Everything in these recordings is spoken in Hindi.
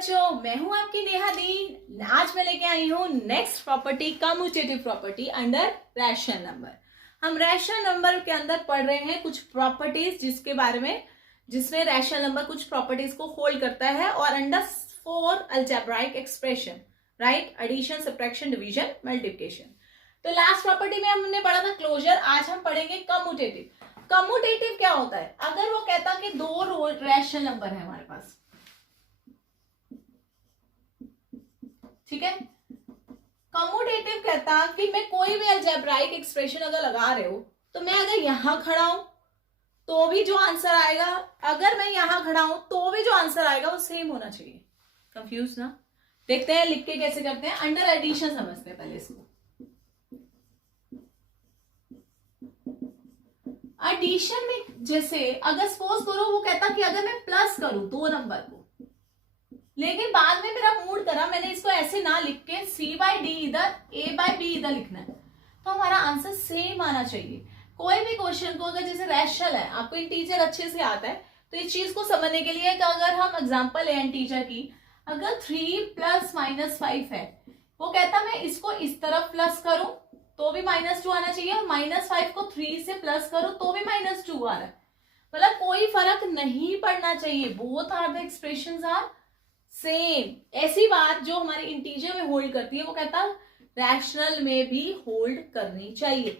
बच्चों, मैं हूं आपकी नेहा दी। आज मैं लेके आई हूं next property, commutative property under rational number. हम रैशनल नंबर के अंदर पढ़ रहे हैं कुछ प्रॉपर्टीज जिसके बारे में, जिसमें रैशनल नंबर कुछ प्रॉपर्टीज को होल्ड करता है और under 4 algebraic expression, right, addition, subtraction, division, multiplication. तो लास्ट प्रॉपर्टी में हमने पढ़ा था क्लोजर, आज हम पढ़ेंगे कम्यूटेटिव। कम्यूटेटिव क्या होता है? अगर वो कहता कि दो रैशनल नंबर है हमारे पास, ठीक है, कम्यूटेटिव कहता कि मैं कोई भी अलजेब्राइक एक्सप्रेशन अगर लगा रहे हो तो मैं अगर यहां खड़ा हूं तो भी जो आंसर आएगा, अगर मैं यहां खड़ा हूं तो भी जो आंसर आएगा वो सेम होना चाहिए। कंफ्यूज ना? देखते हैं लिख के कैसे करते हैं। अंडर एडिशन समझते हैं पहले इसको। एडिशन में जैसे अगर सपोज करो वो कहता कि अगर मैं प्लस करूं दो नंबर को, लेकिन बाद में मेरा मूड करा मैंने इसको ऐसे ना लिख के C/D इधर A/B इधर लिखना है, तो हमारा आंसर सेम आना चाहिए। कोई भी क्वेश्चन को अगर जैसे रैशनल है, आपको इंटीजर अच्छे से आता है, तो इस चीज को समझने के लिए कि अगर हम एग्जांपल है इंटीजर की, अगर 3 + -5 है, वो कहता मैं इसको इस तरफ प्लस करूं तो भी -2 आना चाहिए, और -5 को 3 से प्लस करूं तो भी -2 आ रहा है। मतलब कोई फर्क नहीं पड़ना चाहिए, both are the expressions are same. ऐसी बात जो हमारे इंटीजर में होल्ड करती है वो कहता रैशनल में भी होल्ड करनी चाहिए।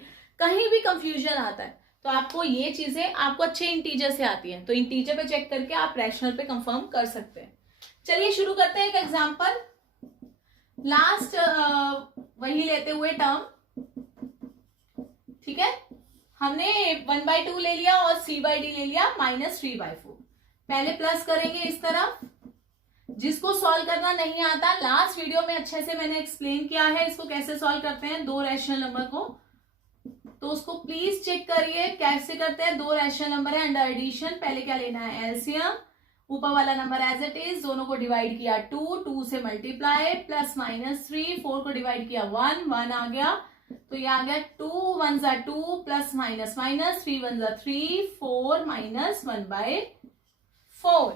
कहीं भी कंफ्यूजन आता है तो आपको ये चीजें आपको अच्छे इंटीजर से आती हैं, तो इंटीजर पे चेक करके आप रैशनल पे कंफर्म कर सकते हैं। चलिए शुरू करते हैं एक एग्जांपल। लास्ट वही लेते हुए टर्म, ठीक है, हमने 1/2 ले लिया और C/D ले लिया -3/4। पहले प्लस करेंगे इस तरफ। जिसको सॉल्व करना नहीं आता, लास्ट वीडियो में अच्छे से मैंने एक्सप्लेन किया है इसको कैसे सॉल्व करते हैं दो रैशनल नंबर को, तो उसको प्लीज चेक करिए कैसे करते हैं। दो रैशनल नंबर है अंडर एडिशन, पहले क्या लेना है? एलसीएम। ऊपर वाला नंबर एज इट इज, दोनों को डिवाइड किया 2 से मल्टीप्लाई, +-3, 4 को डिवाइड किया 1 आ गया, तो ये आ गया 2 1 2 +-, 3 1 3, 4 -1/4।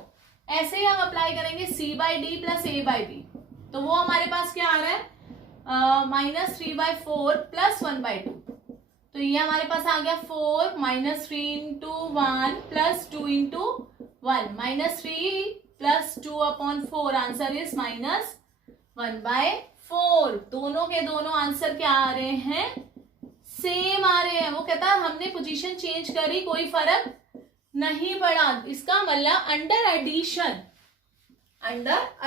ऐसे ही हम अप्लाई करेंगे C/D + A/B, तो वो हमारे पास क्या आ रहा है? -3/4 + 1/2, तो ये हमारे पास आ गया 4 -3 × 1 + 2 × 1, -3 + 2/4, आंसर इज -1/4। दोनों के दोनों आंसर क्या आ रहे हैं? सेम आ रहे हैं। वो कहता है हमने पोजीशन चेंज करी कोई फर्क नहीं पड़ा। इसका मतलब अंडर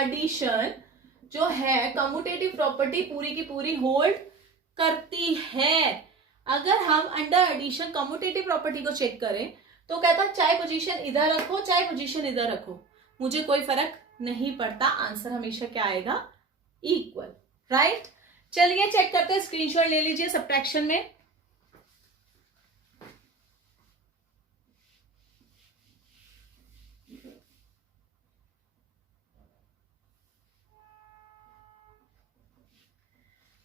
एडिशन जो है कम्यूटेटिव प्रॉपर्टी पूरी की पूरी होल्ड करती है। अगर हम अंडर एडिशन कम्यूटेटिव प्रॉपर्टी को चेक करें तो कहता चाहे पोजीशन इधर रखो चाहे पोजीशन इधर रखो, मुझे कोई फर्क नहीं पड़ता, आंसर हमेशा क्या आएगा? Equal, right. चलिए चेक करते हैं, स्क्रीनशॉट ले लीजिए सब्ट्रैक्शन में।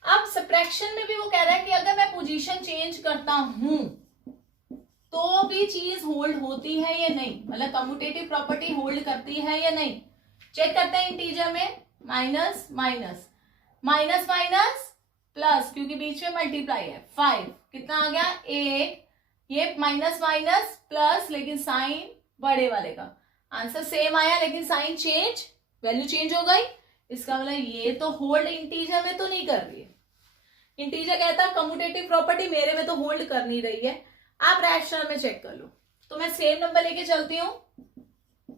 अब सब्ट्रैक्शन में भी वो कह रहा है कि अगर मैं पोजीशन चेंज करता हूं तो भी चीज होल्ड होती है या नहीं, मतलब कम्यूटेटिव प्रॉपर्टी होल्ड करती है या नहीं। चेक करते हैं इंटीजर में, minus minus minus minus plus, क्योंकि बीच में मल्टीप्लाई है, 5 कितना आ गया? 1। ये माइनस माइनस प्लस, लेकिन साइन बड़े वाले का, आंसर सेम आया लेकिन साइन चेंज, वैल्यू चेंज हो गई। इसका मतलब ये तो होल्ड इंटीजर में तो नहीं कर रही है। इंटीजर कहता है कम्यूटेटिव प्रॉपर्टी मेरे में तो होल्ड कर नहीं रही है, आप रैशनल में चेक कर लो। तो मैं सेम नंबर लेके चलती हूँ,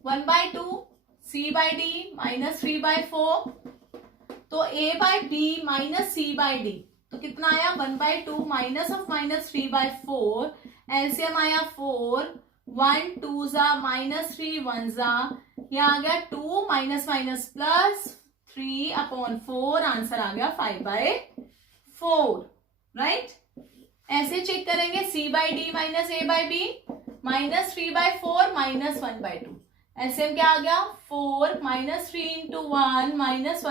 1/2 C/D -3/4, तो A/B -C/D, तो कितना आया? 1/2 -3/4, एलसीएम आया 4, 1 2 -3 1 ये आ गया 2 +-++3/4, आंसर आ गया 5/4, राइट। ऐसे चेक करेंगे C/D -A/B -3/4 -1/2, ऐसे क्या आ गया? 4 -3 × 1 -1 ×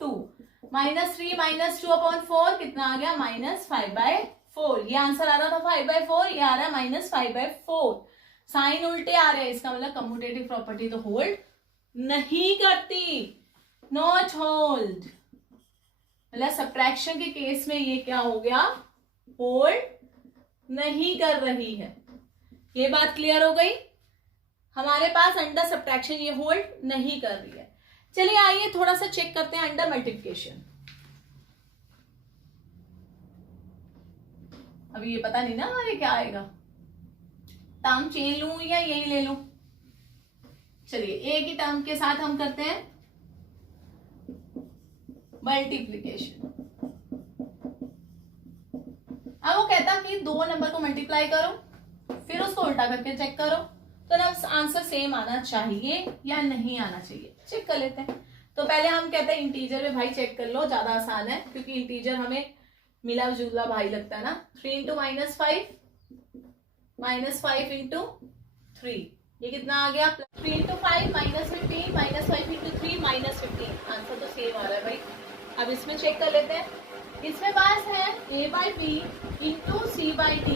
2, -3 -2/4 कितना आ गया? -5/4। ये आंसर आ रहा था 5/4, ये आ रहा है -5/4। साइन उल्टे आ रहे हैं, इसका मतलब कम्यूटेटिव प्रॉपर्टी तो होल्ड नहीं करती। नॉट होल्ड, मतलब सब्ट्रैक्शन के केस में ये क्या हो गया, होल्ड नहीं कर रही है। ये बात क्लियर हो गई। हमारे पास अंडर सब्ट्रैक्शन ये होल्ड नहीं कर रही है। चलिए आइए थोड़ा सा चेक करते हैं अंडर मल्टीप्लिकेशन। अभी ये पता नहीं ना हमारे क्या आएगा, टर्म चेंज लूं या यही ले लूं। चलिए एक ही टर्म के साथ हम करते हैं मल्टीप्लिकेशन। अब वो कहता कि 2 नंबर को मल्टीप्लाई करो फिर उसको उल्टा करके चेक करो, तो ना आंसर सेम आना चाहिए या नहीं आना चाहिए, चेक कर लेते हैं। तो पहले हम कहते हैं इंटीजर में भाई चेक कर लो, ज्यादा आसान है क्योंकि इंटीजर हमें मिला जुला भाई लगता है ना। 3 इंटू -5 -5 इंटू 3, ये कितना आ गया, 3 इंटू 5 -15 -5 इंटू 3 -15, आंसर तो सेम आ रहा है भाई। अब इसमें चेक कर लेते हैं। इसमें पास है a/b into c/d,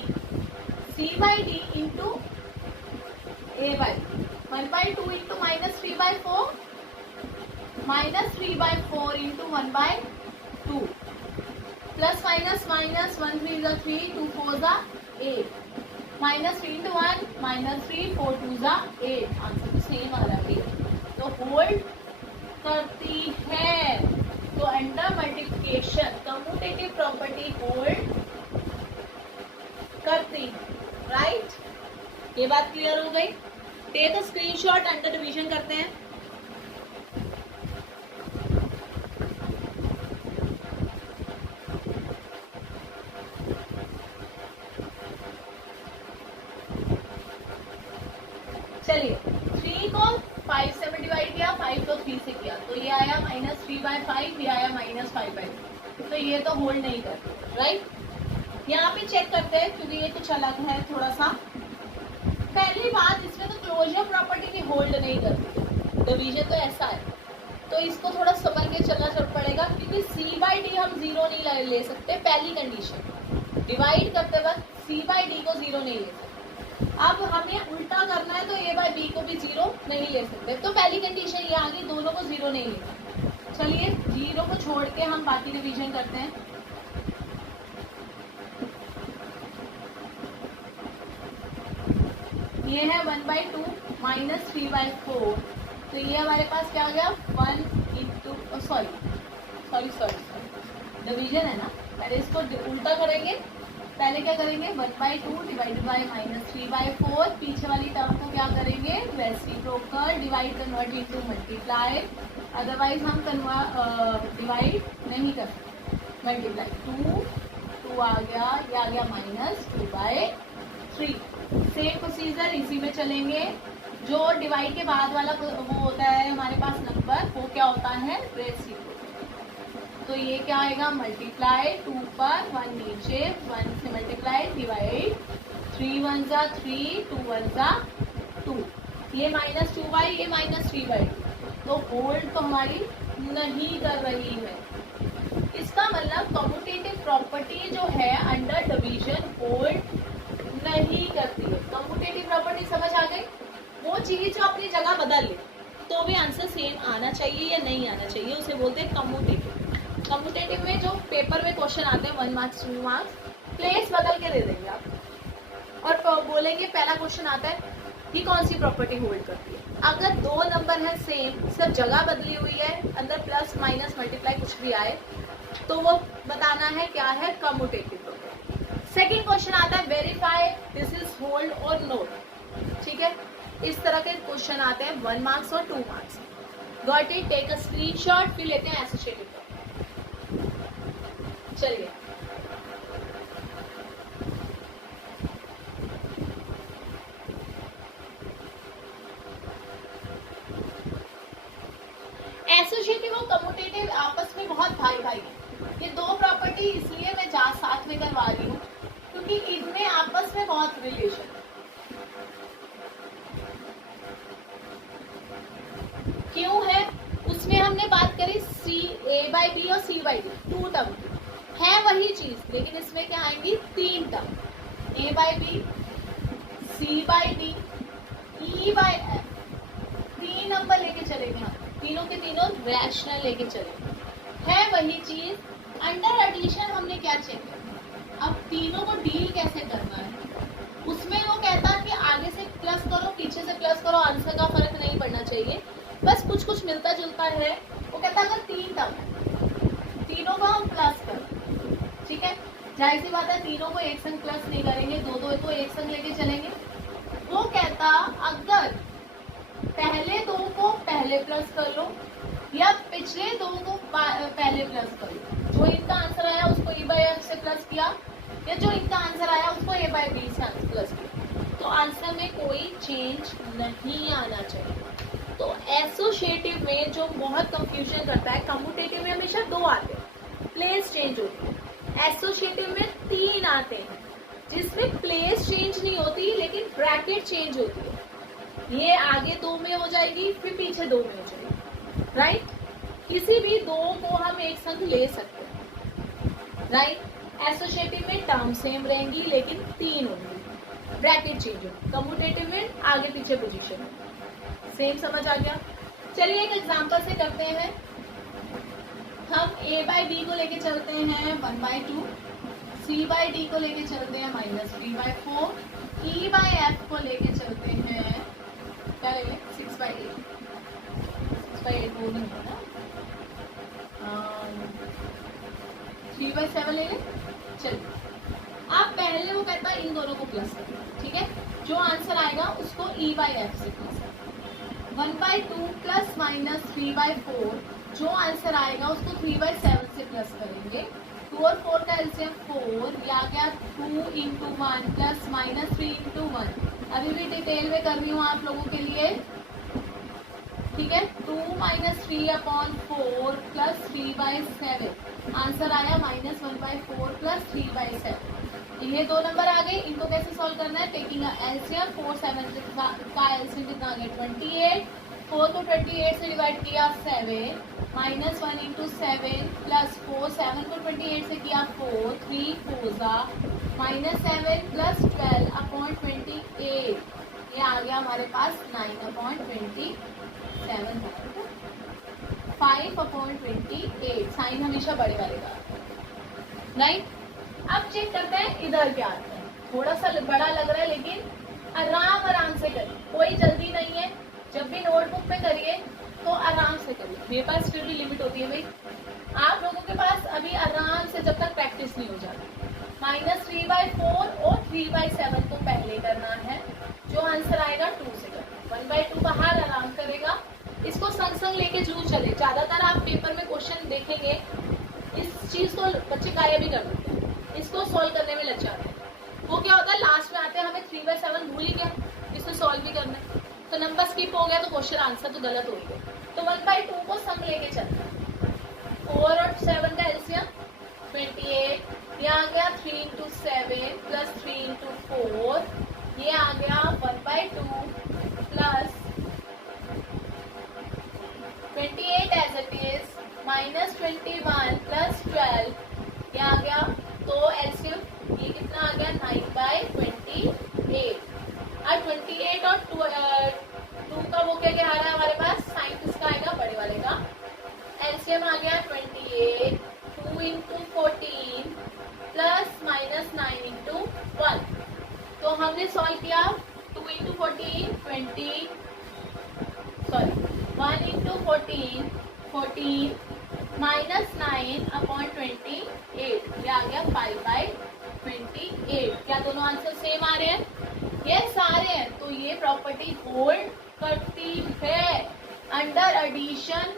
c/d into a/b, 1/2 into -3/4 -3/4 into 1/2, plus minus minus 1 3 जा 3 2 4 जा 8, -3 इंटू 1 -3 4 2 जा 8, आंसर तो सेम आ रहा है। तो होल्ड करती है, तो under multiplication commutative property hold करती, राइट। ये बात क्लियर हो गई। Take a screenshot, under division करते हैं। चलिए 3 को 5 से डिवाइड किया, 5 को 3 से किया, तो ये आया -3/5, ये आया -5/2, तो ये तो होल्ड नहीं करती, राइट। यहाँ पे चेक करते हैं क्योंकि ये कुछ अलग है थोड़ा सा। पहली बात, इसमें तो क्लोजर प्रॉपर्टी भी होल्ड नहीं करती, डिवीजन तो ऐसा है, तो इसको थोड़ा समझ के चलना पड़ेगा क्योंकि c/d हम 0 नहीं ले सकते। पहली कंडीशन, डिवाइड करते वक्त c/d को 0 नहीं ले सकते। अब हमें उल्टा करना है तो a/b को भी 0 नहीं ले सकते, तो पहली कंडीशन ये आ गई, दोनों को 0 नहीं लेना। चलिए 0 को छोड़ के हम बाकी डिवीजन करते हैं। ये है 1/2 -3/4, तो ये हमारे पास क्या आ गया, 1 इंटू सॉरी डिवीजन है ना, पहले इसको उल्टा करेंगे। पहले क्या करेंगे, 1/2 डिवाइडेड बाय -3/4, पीछे वाली टर्म को क्या करेंगे, reciprocal, divide convert into multiply, otherwise हम डिवाइड नहीं कर सकते, मल्टीप्लाई 2 आ गया, ये आ गया -2/3। सेम प्रोसीजर इसी में चलेंगे। जो डिवाइड के बाद वाला वो होता है हमारे पास नंबर, वो क्या होता है, रेसिप्रोकल। तो ये क्या आएगा, मल्टीप्लाई 2 पर 1 नीचे, 1 से मल्टीप्लाई, डिवाइड 3 1 जा 3 2 1 जा 2, ये -2/, ये -3/2, तो होल्ड तो हमारी नहीं कर रही है। इसका मतलब कम्यूटेटिव प्रॉपर्टी जो है अंडर डिवीजन होल्ड नहीं करती है। कम्यूटेटिव प्रॉपर्टी समझ आ गई, वो चीज जो अपनी जगह बदल ले तो भी आंसर सेम आना चाहिए या नहीं आना चाहिए, उसे बोलते हैं कम्यूटेटिव। कम्यूटेटिव में जो पेपर में क्वेश्चन आते हैं 1 मार्क्स 2 मार्क्स, प्लेस बदल के दे देंगे आप और बोलेंगे पहला क्वेश्चन आता है ये कौन सी प्रॉपर्टी होल्ड करती है। अगर 2 नंबर है सेम, सिर्फ जगह बदली हुई है, अंदर प्लस माइनस मल्टीप्लाई कुछ भी आए, तो वो बताना है क्या है, कम्यूटेटिव प्रॉपर्टी। सेकेंड क्वेश्चन आता है वेरीफाई दिस इज होल्ड और नोट, ठीक है। इस तरह के क्वेश्चन आते हैं 1 मार्क्स और 2 marks. Got it, take a screenshot, फिर लेते हैं एसोसिएटिव। चलिए एसोसिएटिव और कम्यूटेटिव आपस में बहुत भाई भाई है। ये 2 प्रॉपर्टी इसलिए मैं साथ में करवा रही हूँ क्योंकि इनमें आपस में बहुत रिलेशन है। क्यों है, उसमें हमने बात करी a/b और c/d 2 टर्म की, है वही चीज, लेकिन इसमें क्या आएंगी 3 term, a/b c/d e/f, 3 number लेके चलेंगे हम, तीनों के तीनों रैशनल लेके चले, है वही चीज। अंडर एडिशन हमने क्या चेक किया, अब तीनों को डील कैसे करना है। उसमें वो कहता कि आगे से प्लस करो पीछे से प्लस करो, आंसर का फर्क नहीं पड़ना चाहिए, बस कुछ कुछ मिलता जुलता है। वो कहता अगर 3 टर्म तीनों को हम प्लस करो, ठीक है, जाहिर सी बात है तीनों को एक संग प्लस नहीं करेंगे, दो दो को एक संग लेके चलेंगे। वो कहता अगर पहले दो को पहले प्लस कर लो या पिछले दो को पहले प्लस कर लो, जो इनका आंसर आया उसको ए बाय एफ से प्लस किया या जो इनका आंसर आया उसको ए बाय बी से प्लस किया, तो आंसर में कोई चेंज नहीं आना चाहिए। तो एसोसिएटिव में जो बहुत कंफ्यूजन करता है, कम्यूटेटिव में हमेशा 2 आते हैं, प्लेस चेंज होती है, एसोसिएटिव में 3 आते हैं जिसमें प्लेस चेंज नहीं होती लेकिन ब्रैकेट चेंज होती है। ये आगे 2 में हो जाएगी फिर पीछे 2 में हो जाएगी, राइट। किसी भी 2 को हम एक संग ले सकते हैं, राइट। एसोसिएटिव में टर्म सेम रहेंगी लेकिन 3 होंगी, ब्रैकेट चेंज होगी। कम्यूटेटिव में आगे पीछे पोजीशन सेम, समझ आ गया। चलिए एक एग्जांपल से करते हैं। हम a बाई बी को लेके चलते हैं 1/2, c बाई डी को लेके चलते हैं -3/4, e बाई एफ को लेके चलते हैं क्या ले लें 6/8, 6/8 वो नहीं है ना, 3/7 ले लें। चलिए आप पहले वो कहता है इन दोनों को प्लस करें, ठीक है, जो आंसर आएगा उसको e बाई एफ से प्लस करें। 1/2 प्लस माइनस 3/4, जो आंसर आएगा उसको 3/7 से प्लस करेंगे। 2 और 4 का एलसीएम 4, या क्या 2 into 1 प्लस माइनस 3 into 1। अभी भी डिटेल में कर रही हूँ आप लोगों के लिए, ठीक है। 2 - 3/4 प्लस 3/7, आंसर आया -1/4 प्लस 3/7। ये 2 नंबर आ गए, इनको कैसे सॉल्व करना है, टेकिंग एलसीएम 4 7 का एलसीएम कितना आ गया 28, 4 को 28 से डिवाइड किया 7, -1 into 7 प्लस 4, 7 को 28 से किया 4, 3 4 -7 प्लस 12/28, ये आ गया हमारे पास 9/27, 5/28। साइन हमेशा बड़े वाले का, राइट। अब चेक करते हैं इधर क्या आता है, थोड़ा सा बड़ा लग रहा है लेकिन आराम आराम से करिए, कोई जल्दी नहीं है। जब भी नोटबुक में करिए तो आराम से करिए, मेरे पास फिर भी लिमिट होती है भाई, आप लोगों के पास अभी आराम से जब तक प्रैक्टिस नहीं हो जाती। -3/4 और 3/7 को पहले करना है, जो आंसर आएगा 2 से करना। 1/2 का हाल आराम करेगा, इसको संग संग लेके जरूर चले। ज्यादातर आप पेपर में क्वेश्चन देखेंगे इस चीज को बच्चे गायब भी कर देते हैं, इसको सॉल्व करने में लग जाते हैं। वो क्या होता है लास्ट में आते हैं हमें 3/7 भूल ही गया, इसको सॉल्व भी करना है, तो नंबर स्किप हो गया तो क्वेश्चन आंसर तो गलत हो गया। तो 1/2 को संग लेके चलना है। 4 और 7 का एलसीएम 28, ये आ गया 3 into 7 प्लस 3 into 4, ये आ गया 1/2 plus 28 as it is -21 plus 12, ये आ गया, तो एलसीएम ये कितना आ गया 9/28। और 28 और 2 का वो क्या आ रहा है हमारे पास, साइन किसका आएगा बड़े वाले का। एलसीएम आ गया 28, 2 into 14 प्लस -9 into 1। तो हमने सॉल्व किया 2 into 14 20, सॉरी 1 into 14 14 -9/28, ये आ गया 5/28। क्या दोनों आंसर सेम आ रहे हैं? ये सारे हैं, तो ये प्रॉपर्टी होल्ड करती है अंडर एडिशन।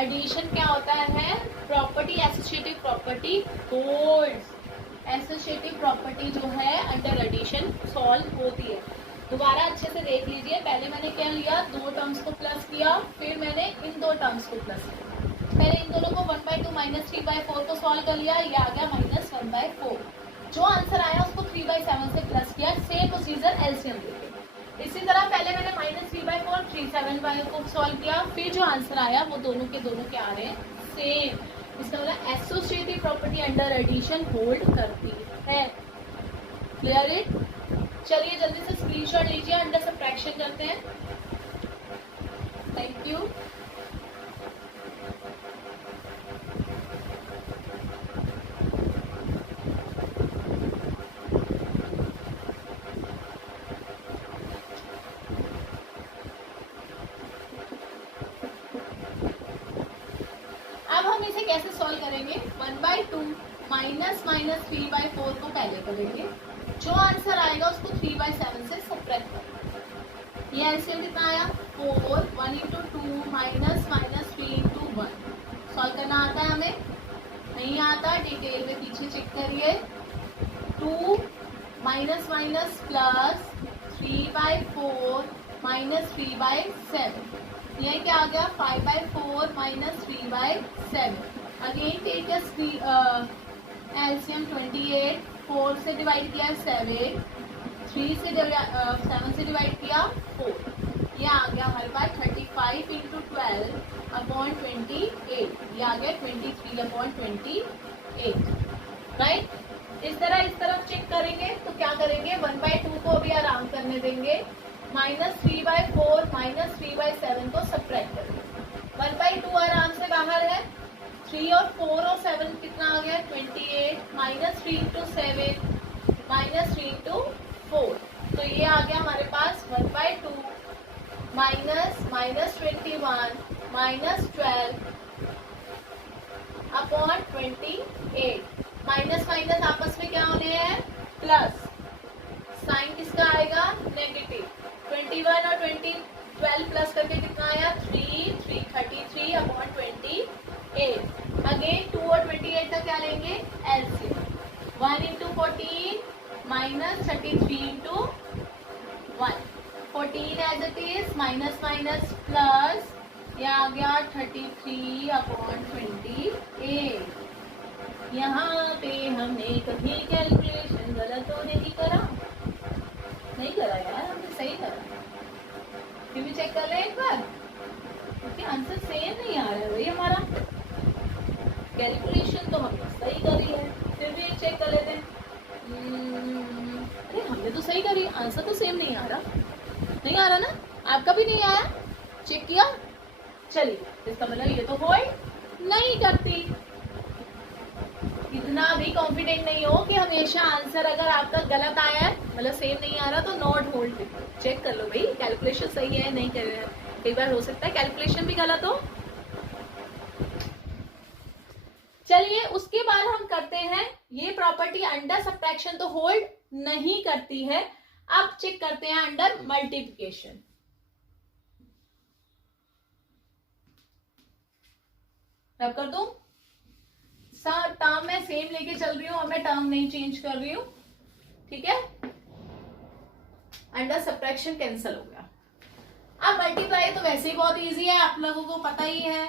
एडिशन क्या होता है, property associative property holds. Associative property जो है अंडर एडिशन सॉल्व होती है। दोबारा अच्छे से देख लीजिए, पहले मैंने क्या लिया, 2 टर्म्स को प्लस किया, फिर मैंने इन 2 टर्म्स को प्लस किया। पहले इन दोनों को 1/2 -3/4 को सॉल्व कर लिया, ये आ गया -1/4। जो आंसर आया उसको 3/7 से प्लस किया, सेम प्रोसीजर एलसीएम लेके। इसी तरह पहले मैंने -3/4 3/7 को सॉल्व किया, फिर जो आंसर आया वो दोनों के आ रहे हैं सेम। इसका मतलब associative property under addition hold करती है। Clear it? चलिए जल्दी से स्क्रीनशॉट लीजिए, अंडर सब्ट्रैक्शन करते हैं। Thank you. इसे कैसे सॉल्व करेंगे, 1/2 माइनस माइनस 3/4 को पहले करेंगे, जो आंसर आएगा उसको 3/7 से सब्ट्रैक्ट करेंगे। ये एलसीएम कितना आया 4, 1 into 2 minus minus 3 into 1। Solve करना आता है हमें, नहीं आता डिटेल में पीछे चेक करिए। 2 माइनस माइनस प्लस 3/4 माइनस 3/7, ये क्या आ गया 5/4 माइनस 3/7। अगेन टेक एलसीएम 28, 4 से डिवाइड किया 7, 3 से 7 से डिवाइड किया 4, ये आ गया हमारे पास 35 into 12/28, ये आ गया 23/28, राइट। इस तरफ चेक करेंगे तो क्या करेंगे, 1/2 को अभी आराम करने देंगे, माइनस 3/4 माइनस 3/7 को सब्ट्रैक्ट करेंगे। 1/2 आराम से बाहर है, 3 और 4 और 7 कितना आ गया 28, माइनस 3 into 7 माइनस 3 into 4, तो ये आ गया हमारे पास 1/2 minus minus 21 minus 12/28। Minus minus आपस में क्या होने हैं, प्लस। साइन किसका आएगा, नेगेटिव। 21 और 12 प्लस करके कितना आया 3, 33/28। अगेन 2 और 28 का क्या लेंगे, LCM. 1 into 14 minus 33 into 1, 14 as it is, minus minus plus, ये आ गया 33/28। यहाँ पे हमने कभी कैलकुलेशन गलत तो नहीं करा, नहीं करा यार, हमने सही करा। फिर भी चेक कर ले एक बार, क्योंकि आंसर सेम नहीं आ रहा है भाई हमारा। कैलकुलेशन तो हमने सही करी है, फिर भी चेक कर लेते हैं। अरे हमने तो सही करी, आंसर तो सेम नहीं आ रहा, नहीं आ रहा ना, आपका भी नहीं आया, चेक किया। चलिए, इसका मतलब ये तो होल्ड नहीं करती। इतना भी कॉन्फिडेंट नहीं हो कि हमेशा आंसर अगर आपका गलत आया है, मतलब सेम नहीं आ रहा, तो नॉट होल्ड। चेक कर लो भाई, कैलकुलेशन सही है नहीं कर रहे हैं, कई बार हो सकता है कैलकुलेशन भी गलत हो। चलिए, उसके बाद हम करते हैं, ये प्रॉपर्टी अंडर सब्ट्रैक्शन तो होल्ड नहीं करती है। अब चेक करते हैं अंडर मल्टीप्लिकेशन। रब कर दूं, टर्म मैं सेम लेके चल रही हूँ और मैं टर्म नहीं चेंज कर रही हूँ, ठीक है। अंडर सब्ट्रैक्शन कैंसिल हो गया। अब मल्टीप्लाई तो वैसे ही बहुत इजी है, आप लोगों को पता ही है।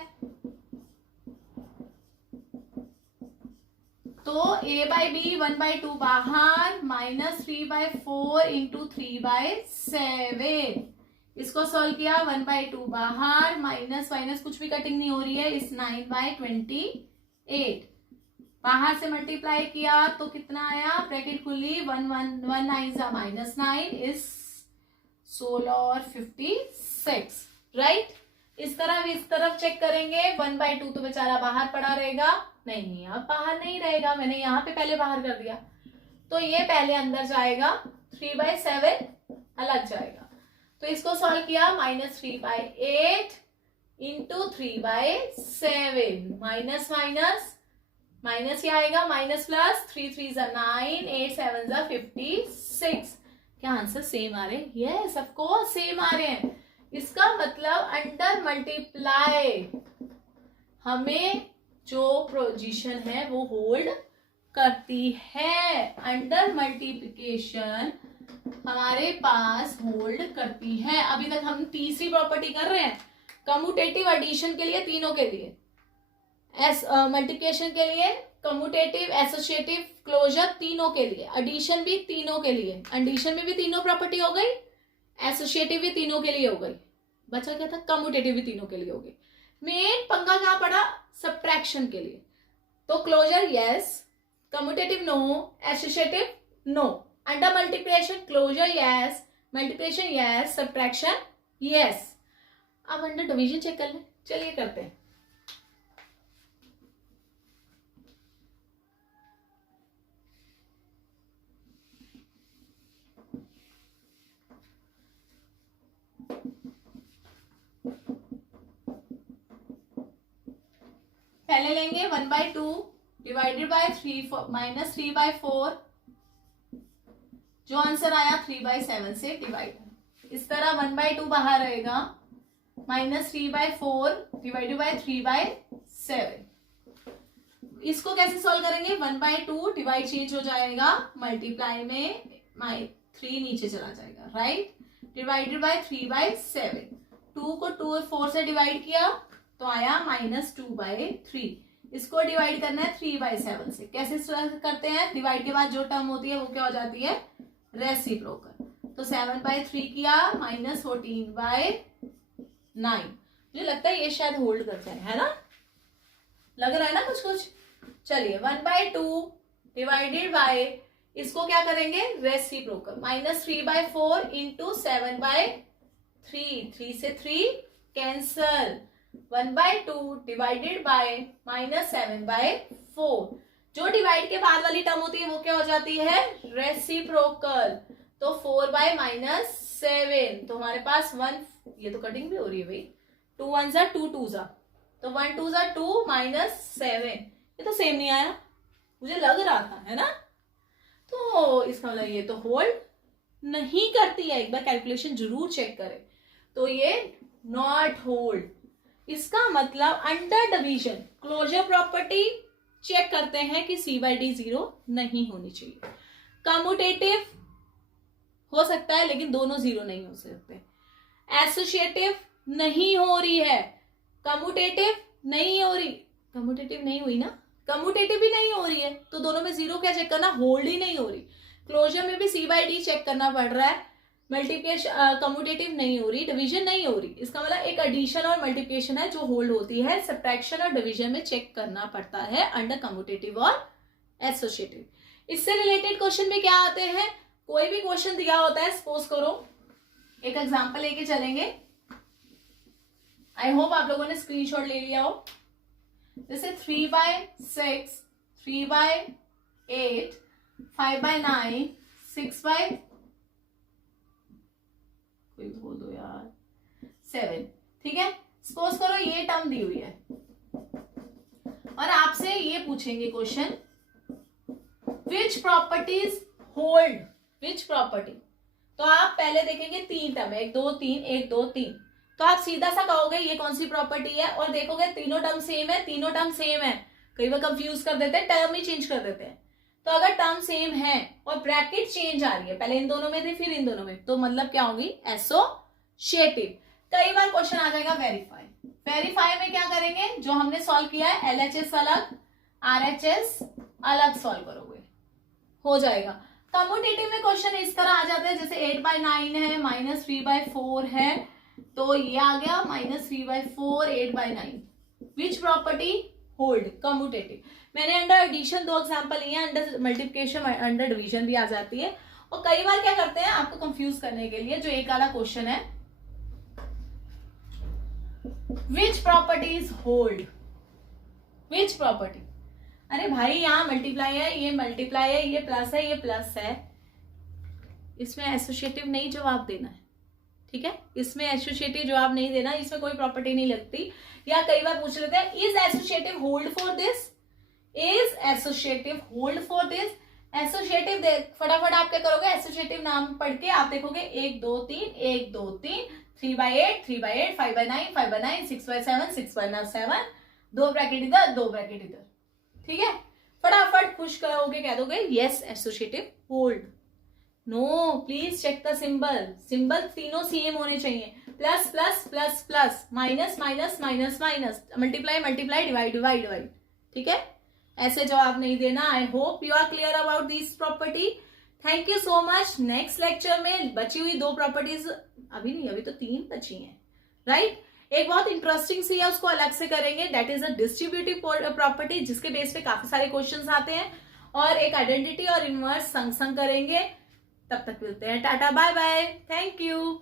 तो a/b 1/2 बाहर, माइनस 3/4 इंटू 3/7, इसको सॉल्व किया, 1/2 बाहर, माइनस माइनस कुछ भी कटिंग नहीं हो रही है, इस 9/28 बाहर से मल्टीप्लाई किया तो कितना आया, ब्रैकेट खुली, 1 9 माइनस 9 इज 16 और 56, राइट। इस तरफ चेक करेंगे, 1/2 तो बेचारा बाहर पड़ा रहेगा, नहीं अब बाहर नहीं रहेगा, मैंने यहाँ पे पहले बाहर कर दिया, तो ये पहले अंदर जाएगा, 3/7 अलग जाएगा। तो इसको सॉल्व किया, minus 3/8 into 3/7, minus minus minus ही आएगा, माइनस प्लस, 3 3 9, 8 7 56। क्या आंसर सेम आ रहे हैं, यस ऑफ कोर्स सेम आ रहे हैं। इसका मतलब अंडर मल्टीप्लाई हमें जो पोजीशन है वो होल्ड करती है, अंडर मल्टीप्लिकेशन हमारे पास होल्ड करती है। अभी तक हम तीसरी प्रॉपर्टी कर रहे हैं, कम्यूटेटिव एडिशन के लिए, तीनों के लिए, मल्टीप्लिकेशन के लिए, कम्यूटेटिव, एसोसिएटिव, क्लोजर, तीनों के लिए, एडिशन भी तीनों के लिए, एडिशन में भी तीनों प्रॉपर्टी हो गई, एसोसिएटिव भी तीनों के लिए हो गई, बचा क्या था, कम्यूटेटिव भी तीनों के लिए हो गई। मेन पंगा कहां पड़ा, सब्ट्रैक्शन के लिए। तो closure yes, commutative no, associative no, under multiplication closure yes, multiplication yes, subtraction yes. अब अंडर डिवीजन चेक कर लें, चलिए करते हैं। पहले लेंगे 1/2 डिवाइडेड बाय 3 माइनस 3/4, जो आंसर आया 3/7 से डिवाइड। इस तरह 1/2 बाहर रहेगा, माइनस 3/4 डिवाइडेड बाय 3/7। इसको कैसे सॉल्व करेंगे? 1/2 डिवाइड चेंज हो जाएगा, मल्टीप्लाई में 3 नीचे चला जाएगा, राइट, डिवाइडेड बाय 3/7। 2 को 2 और 4 से डिवाइड किया तो आया -2/3। इसको डिवाइड करना है 3/7 से। कैसे करते हैं? डिवाइड के बाद जो टर्म होती है वो क्या हो जाती है? रेसिप्रोकल। तो 7/3 किया, -14/9। मुझे लगता है ये शायद होल्ड करते हैं, है ना? लग रहा है ना कुछ कुछ। चलिए 1/2 डिवाइडेड बाय, इसको क्या करेंगे? रेसिप्रोकल, -3/4 इंटू 7/3, 3 से 3 कैंसल, 1/2 डिवाइडेड बाय -7/4। जो डिवाइड के बाद वाली टर्म होती है वो क्या हो जाती है? रेसिप्रोकल। तो 4/-7, तो हमारे पास 1, ये तो कटिंग भी हो रही है भाई, 2 1 जा 2 2 जा, तो 1 2 जा 2 -7। ये तो सेम नहीं आया, मुझे लग रहा था, है ना? तो इसका मतलब ये तो होल्ड नहीं करती है, एक बार कैलकुलेशन जरूर चेक करें। तो ये नॉट होल्ड। इसका मतलब under division closure property check करते हैं कि C/D 0 नहीं होनी चाहिए। कम्यूटेटिव हो सकता है लेकिन दोनों 0 नहीं हो सकते। एसोसिएटिव नहीं हो रही है, कम्यूटेटिव नहीं हो रही, कम्यूटेटिव नहीं हुई ना, कम्यूटेटिव भी नहीं हो रही है, तो दोनों में 0 क्या चेक करना? होल्ड ही नहीं हो रही। क्लोजर में भी C/D चेक करना पड़ रहा है, मल्टीप्लिकेशन कम्यूटेटिव नहीं हो रही, डिवीजन नहीं हो रही। इसका मतलब एक एडिशन और मल्टीप्लिकेशन है जो होल्ड होती है, सब्ट्रैक्शन और डिवीजन में चेक करना पड़ता है अंडर कम्यूटेटिव और एसोसिएटिव। इससे रिलेटेड क्वेश्चन में क्या आते हैं? कोई भी क्वेश्चन दिया होता है, सपोज करो एक एग्जांपल लेके चलेंगे, आई होप आप लोगों ने स्क्रीनशॉट ले लिया हो। जैसे 3/6, 3/8, 5/9, 6/, कोई बोल दो यार, 7, ठीक है। सपोज करो ये टर्म दी हुई है और आपसे ये पूछेंगे question, which properties hold, which property. तो आप पहले देखेंगे 3 टर्म, 1 2 3, 1 2 3, तो आप सीधा सा कहोगे ये कौन सी प्रॉपर्टी है, और देखोगे तीनों टर्म सेम है, तीनों टर्म सेम है। कई बार कंफ्यूज कर देते हैं, टर्म ही चेंज कर देते हैं। तो अगर टर्म सेम है और ब्रैकेट चेंज आ रही है, पहले इन दोनों में थी फिर इन दोनों में, तो मतलब क्या होगी? एसोसिएटिव। कई बार क्वेश्चन आ जाएगा वेरीफाई। वेरीफाई में क्या करेंगे? जो हमने सॉल्व किया है LHS अलग, RHS अलग सॉल्व करोगे, हो जाएगा। कम्यूटेटिव में क्वेश्चन इस तरह आ जाते हैं, जैसे 8/9 है, -3/4 है, तो ये आ गया -3/4, 8/9। Which property hold? कम्यूटेटिव। मैंने अंडर एडिशन 2 एग्जांपल लिए हैं, अंडर मल्टीप्लिकेशन, अंडर डिवीजन भी आ जाती है। और कई बार क्या करते हैं आपको कंफ्यूज करने के लिए, जो एक वाला क्वेश्चन है, विच प्रॉपर्टीज होल्ड, विच प्रॉपर्टी। अरे भाई यहाँ मल्टीप्लाई है, ये मल्टीप्लाई है, ये प्लस है, ये प्लस है, इसमें एसोसिएटिव नहीं जवाब देना है, ठीक है। इसमें एसोसिएटिव जवाब नहीं देना, इसमें कोई प्रॉपर्टी नहीं लगती। या कई बार पूछ लेते हैं, is associative hold for this, is associative hold for this. Associative फटाफट आप क्या करोगे? एसोसिएटिव नाम पढ़ के आप देखोगे 1 2 3, 1 2 3, 3/8, 3/8, 5/9, 5/9, 6/7, 6/7, 2 ब्रैकेट इधर, 2 ब्रैकेट इधर, ठीक है। फटाफट खुश करोगे, कह दोगे yes associative hold. No, please check the symbol, symbol तीनों सेम होने चाहिए, plus plus plus plus, minus minus minus minus, multiply multiply, divide divide divide, ठीक है। ऐसे जवाब नहीं देना। I hope you are clear about this property. Thank you so much. Next lecture में बची हुई 2 प्रॉपर्टीज, अभी नहीं, अभी तो 3 बची हैं, राइट। एक बहुत इंटरेस्टिंग सी है, उसको अलग से करेंगे, that is a distributive property, जिसके बेस पे काफी सारे क्वेश्चंस आते हैं, और एक आइडेंटिटी और इनवर्स संग संग करेंगे। तब तक मिलते हैं, tata bye bye, thank you.